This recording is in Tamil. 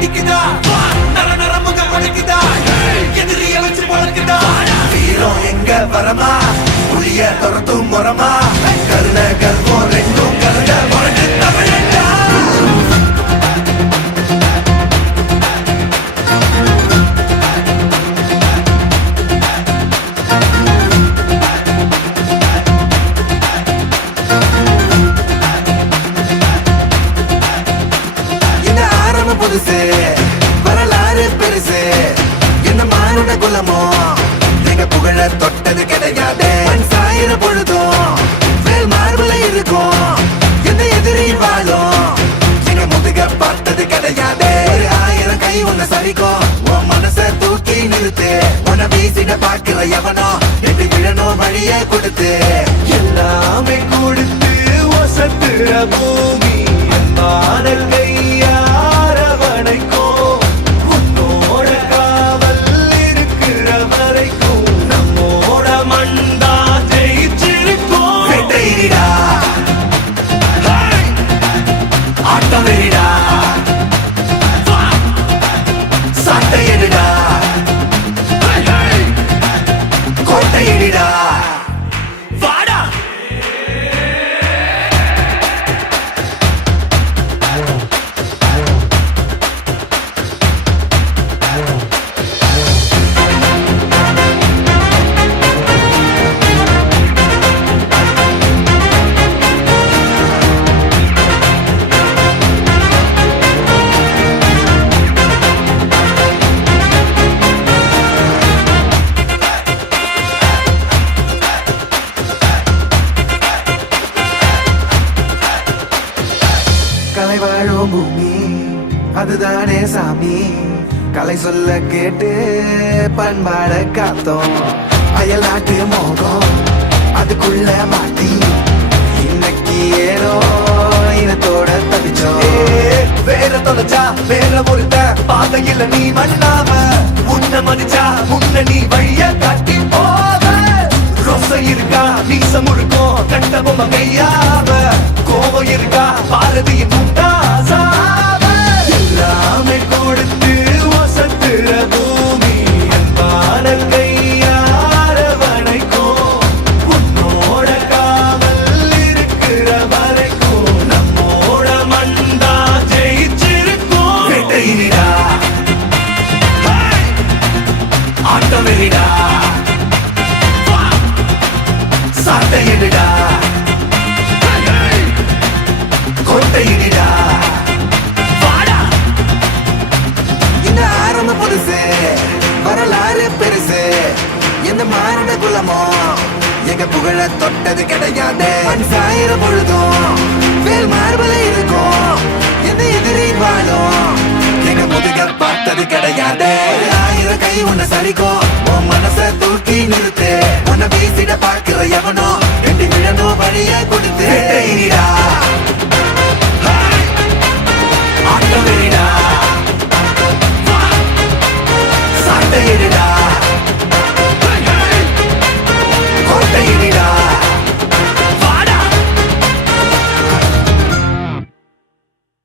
அடிக்குதா நர நரமுக அடிக்குதா எதிரிய வச்சு பழக்குதா வீரம் எங்க வரமா புளிய துரத்தும் முறமா கருண கர்வம் ரெண்டும் கருண உனக்கு தமிழண்டா புதுசு வரலாறு பெருசு என்ன மானுட குலமோ எங்க புகழ தொட்டது கிடையாது சாயிர பொழுதும் வேல் மார்புல இருக்கும் எந்த எதிரி வாழும் எங்க முதுக பார்த்தது கிடையாது 1000 கை உன்னை சரிக்கும் உன் மனச தூக்கி நிறுத்து உன்னை வீசிட பாக்குற எவனோ எட்டு விழணும் வழிய கொடுத்து எல்லாமே கொடுத்து வசத்துற பூமி அன்பான கையா கலை வாழும் பூமி அதுதானே சாமி கலை சொல்ல கேட்டு பண்பாட காத்தோம் அயல் நாட்டு மோகம் அதுக்குள்ள மாட்டி இன்னைக்கு ஏனோ இனத்தோட தவிச்சோம் வேற தொலைச்சா வேற ஒருத்த பாதையில நீ மண்ணாம உன்ன மதிச்சா உன்ன நீ வழிய காட்டி போக ரோசை இருக்கா மீசம் முழுக்கும் கண்ட பொம்மை கையாவ கோபம் இருக்கா பாரதியின் முண்டாசாவ எல்லாமே கொடுத்து வசத்துற பூமி அன்பான கையார வணைக்கும் உன்னோட காவல் இருக்கிற வரைக்கும் நம்மோட மண்டா ஜெயிச்சிருக்கும் வேட்டையிடா ஆட்டமெரிடா சாட்டையிடா கோட்டையிடா வாடா இந்த ஆரம்ப புதுசு வரலாறு பெருசு எந்த மானுட குலமோ எங்க புகழ தொட்டது கிடையாது சாயிர பொழுதும் வேல் மார்பல இருக்கும் எந்த எதிரி வாழும் எங்க முதுக பார்த்தது கிடையாது 1000 கை உன்னை சரிக்கும் உன் மனச தூக்கி நிறுத்து உன்னை வீசிட பாக்குற எவனோ எட்டு விழணும் வழிய கொடுத்து